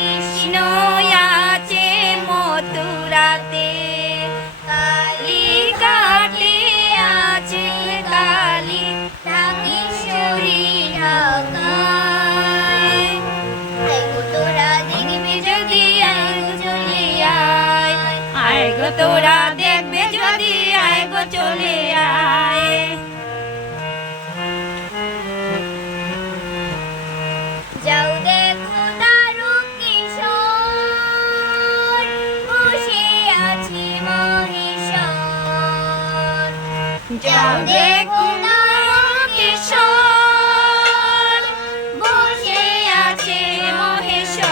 কৃষ্ণ আছে মথুরাতে, কালী ঘাটে আছে কালী ঢাকেশ্বরী ঢাকায়। আয় গো তোরা দেখবে যদি আয় গো চলে আয়, আয় গো তোরা দেখবে যদি আয় গো চলে আয়। যাও দেখো দ্বারকেশ্বর, বসে আছে মহেশ্বর। যাও দেখো দ্বারকেশ্বর, বসে আছে মহেশ্বর।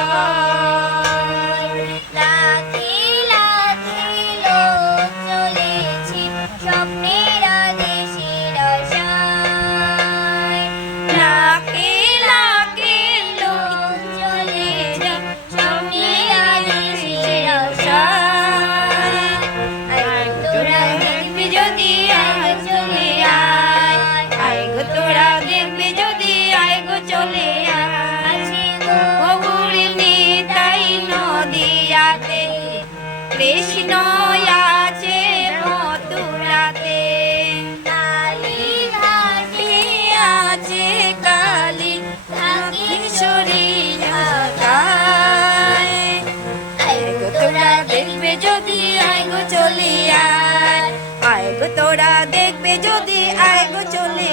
লাখে লাখে লোক চলেছে স্বপ্নের আদেশের আশায়। লাখে লাখে লোক চলেছে স্বপ্নের আদেশের আশায়। আয় গো তোরা দেখবে যদি আয় গো চলে আয়, আয় গো তোরা দেখবে যদি আয় গো চলে আয়। গৌর নিতাই নদিয়াতে, কৃষ্ণ আছে মথুরাতে, কালী ঘাটে আছে কালী ঢাকেশ্বরী ঢাকায়। আয় গো তোরা দেখবে যদি আয় গো চলে আয়, আয় গো তোরা দেখবে যদি আয় গো চলে